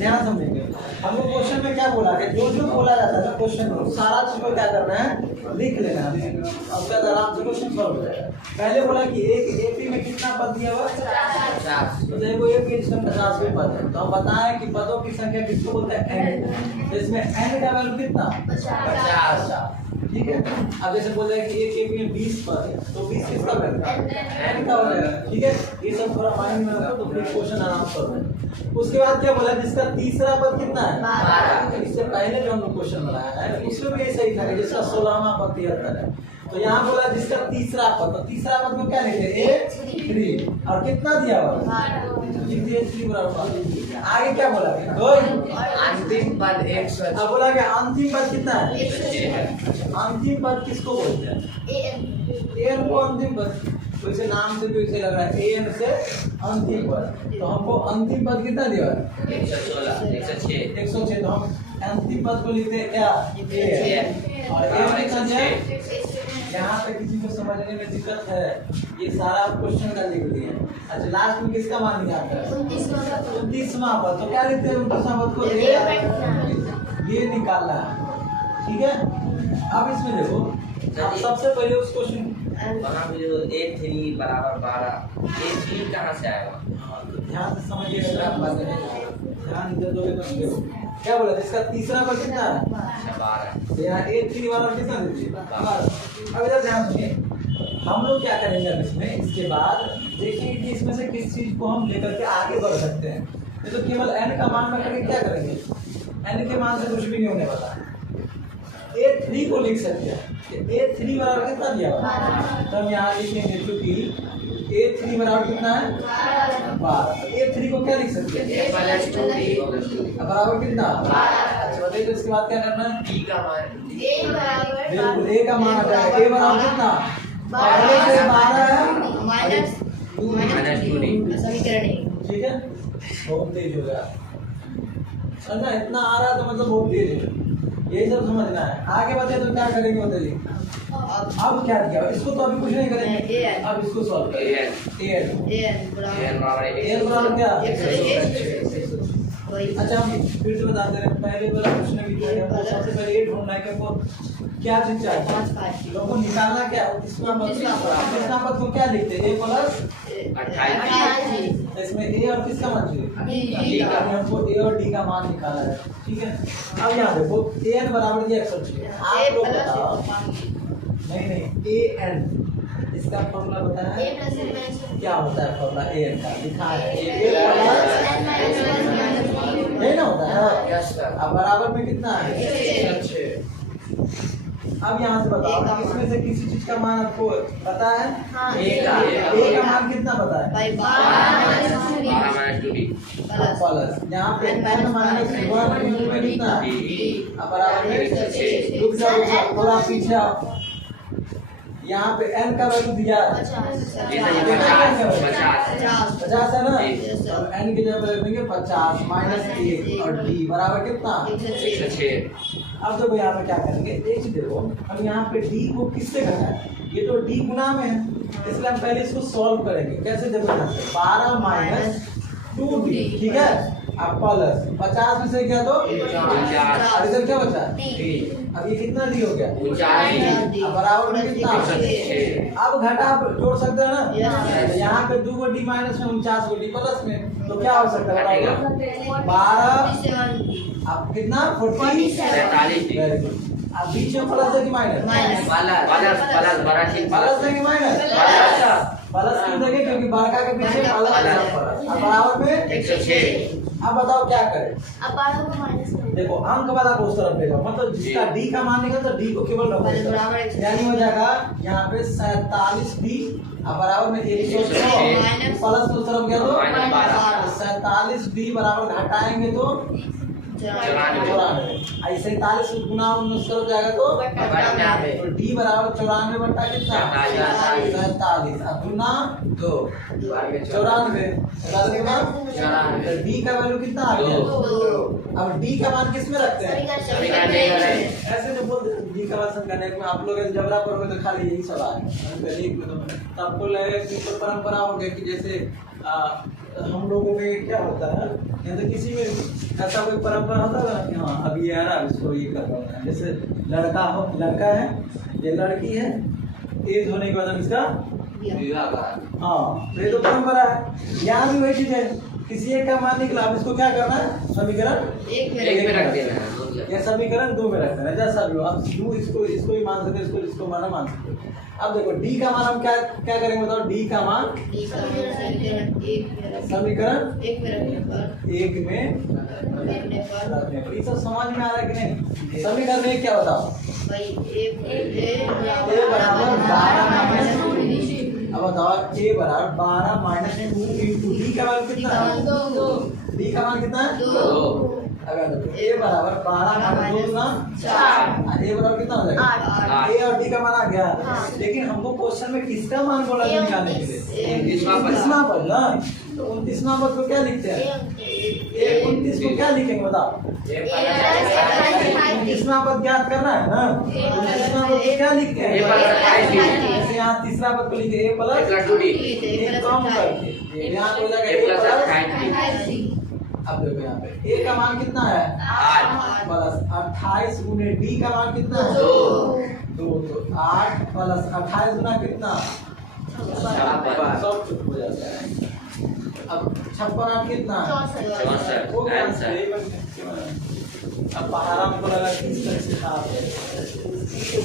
ध्यान समझेंगे। हमको क्वेश्चन में क्या बोला है, जो जो बोला जाता है ना क्वेश्चन में सारा चीज को क्या करना है, लिख लेना है। अब क्या आराम से क्वेश्चन सॉल्व हो जाएगा। पहले बोला कि एक एपी में कितना पद दिया हुआ, 50। तो देखो एक पेज में 50 भी पद है, तो हम बताएं कि पदों की संख्या किसको बोलते हैं, n। तो इसमें n का वैल्यू कितना, 50। ठीक है। अब जैसे बोल रहे हैं कि एक एपी में 20 पद है, तो 20 किसका वैल्यू, n का वैल्यू। ठीक है, ये सब थोड़ा माइंड में रखो तो फिर क्वेश्चन आराम से सॉल्व। उसके बाद क्या बोला, जिसका तीसरा पद कितना है, 12। इससे पहले जो हमने क्वेश्चन बनाया है उसमें भी सही था, जिसका 16वां पद 73 है। तो यहाँ बोला जिसका तीसरा पद, तो तीसरा पद को क्या लिखते हैं, a3। और कितना दिया हुआ, आगे क्या बोला, अंतिम पद 100। अब बोला कि अंतिम पद कितना है, अंतिम पद किसको बोलते हैं, an को अंतिम पद। तो इसे नाम से तो इसे लग रहा है an से अंतिम पद। तो हमको अंतिम पद कितना दिया है, 106। तो हम अंतिम पद को लिखते हैं क्या, a। और a कितना दिया, यहाँ पे किसी को समझने में दिक्कत है, ये सारा क्वेश्चन का लिख दिए। अच्छा लास्ट में किसका मान निकालना है, 29वां पद। तो क्या लिखते हैं 29वां पद को, ये निकालना है। ठीक है। अब इसमें देखो, अब सबसे पहले उस क्वेश्चन a3 बराबर 12, a3 कहाँ से आएगा, ध्यान से समझिएगा, ध्यान दे दोगे तो देखो क्या बोला, इसका तीसरा पद कितना है, 12। तो यहाँ a3 वाला कितना दीजिए, 12। अब इधर ध्यान सुनिए, हम लोग क्या करेंगे अब इसमें, इसके बाद देखिए कि इसमें से किस चीज को हम लेकर के आगे बढ़ सकते हैं। ये तो केवल n का मान रख के क्या करेंगे, n के मान से कुछ भी नहीं होने वाला। a3 को लिख सकते हैं, a3 बराबर कितना दिया हुआ, तो हम यहाँ लिखेंगे क्योंकि a3 बराबर कितना है, 12। a3 को क्या लिख सकते हैं, बराबर कितना, 12। अच्छा बताइए तो इसके बाद क्या करना है, b का मान, बिल्कुल a का मान आ जाएगा, a बराबर कितना, 12 से 12 है माइनस 2d। समीकरण। ठीक है, बहुत तेज हो गया समझना, इतना आ रहा है तो मतलब बहुत तेज है, यही सब समझना है। आगे बढ़े तो क्या करेंगे बताइए, अब क्या किया, इसको तो अभी कुछ नहीं करेंगे, अब इसको सॉल्व करेंगे। an बराबर क्या, अच्छा हम फिर से बताते हैं, पहले वाला क्वेश्चन भी किया है, सबसे पहले ये ढूंढना है कि हमको क्या चीज चाहिए, लोगों को निकालना क्या, इसमें पद को क्या लिखते हैं, a प्लस 28। इसमें a और किसका मान चाहिए, हमको a और d का मान निकाला है। ठीक है। अब यहाँ देखो an बराबर दिया 106, आप लोग बताओ, नहीं an इसका फॉर्मूला बताया क्या होता है, फॉर्मूला an का लिखा है, नहीं ना होता है। अब बराबर में कितना है, 6। अब यहाँ से बताओ इसमें से किसी चीज का मान आपको पता है, a का मान कितना पता है, 12 2d। प्लस यहाँ पे n माइनस 1 इंटू कितना, अब बराबर में, रुक जाओ थोड़ा पीछे आओ, यहाँ पे n का वैल्यू दिया 50 है ना, तो n की जगह रख देंगे 50 माइनस 1 और d बराबर कितना, 106। अब देखो यहाँ पे क्या करेंगे, एक चीज देखो, हम यहाँ पे d को किससे करना है, ये तो d गुना में है, इसलिए हम पहले इसको सॉल्व करेंगे। कैसे, देखो 12 माइनस 2d, ठीक है, अब प्लस 50 में से क्या, तो 50, और इधर क्या बचा, अब ये कितना d हो गया, 49। अब बराबर में कितना, अब घटा जोड़ सकते हैं ना, यहाँ पे 2 को d माइनस में 49 को d प्लस में, तो क्या हो सकता है, 12 अब कितना 47। Very good. अब बीच में प्लस है कि माइनस, प्लस है कि माइनस, प्लस क्यों देंगे, क्योंकि बड़का के पीछे प्लस है, अब बराबर में 106। अब बताओ क्या करें, अब 12 को माइनस कर देखो अंक वाला को उस तरफ लेगा, मतलब जिसका d का मान निकल तो d को केवल रखो इस तरफ, यानी हो जाएगा यहाँ पे 47d अब बराबर में 106 प्लस उस तरफ गया तो 47d बराबर घटाएंगे तो 94, ऐसे 47 गुना 19 तरफ जाएगा तो d बराबर 94 बटा कितना 47, अब गुना 2 94, d का वैल्यू कितना आ गया, अब d का मान किस में रखते हैं, ऐसे जो बोलते हैं d का मान करने में आप लोग जबरा पर में तो खाली यही सवाल है, तो आपको लगेगा कि परंपरा हो गई कि जैसे हम लोगों में क्या होता है, या तो किसी में ऐसा कोई परंपरा होता है कि हाँ अब ये आ रहा है इसको ये कर रहा है। जैसे लड़का है, ये लड़की है, एज होने के बाद हम इसका विवाह करा। हाँ, तो ये तो परंपरा है। यहाँ भी वही चीज है, किसी एक का मान निकला, अब इसको क्या करना है, समीकरण एक में रख देना है। या समीकरण 2 में रख देना, जैसा भी हो। अब दो इसको भी मान सकते, इसको मान सकते। अब देखो डी का मान हम क्या करेंगे बताओ, डी का मान समीकरण 1 में रखने पर। ये सब समझ में आ रहा है कि नहीं? समीकरण 1 क्या बताओ, ए बराबर 12 अब बताओ ए बराबर 12 माइनस 2 इंटू डी का मान कितना है, डी का मान कितना है 2। अगर ए बराबर 12 माइनस 2 ना 4, ए बराबर कितना हो जाएगा 8। ए और डी का मान आ गया। लेकिन हमको क्वेश्चन में किसका मान बोला था निकालने के लिए, 29वां पद ना। तो 29वां पद को क्या लिखते हैं, 29 को क्या लिखेंगे बताओ, 29वां पद ज्ञात करना है ना। 29वां पद को क्या लिखते हैं, जैसे यहाँ तीसरा पद को लिखे ए प्लस ए कम करके यहाँ हो जाएगा ए प्लस। अब देखो यहाँ पे ए का मान कितना है 8 प्लस 28 गुने डी का मान कितना है 2। तो 8 प्लस 28 गुना कितना 56, सब चुप हो जाता है। अब 56 8 कितना 64। हो गया आंसर। आंसर। अब पहाड़ा को लगा किस तरह से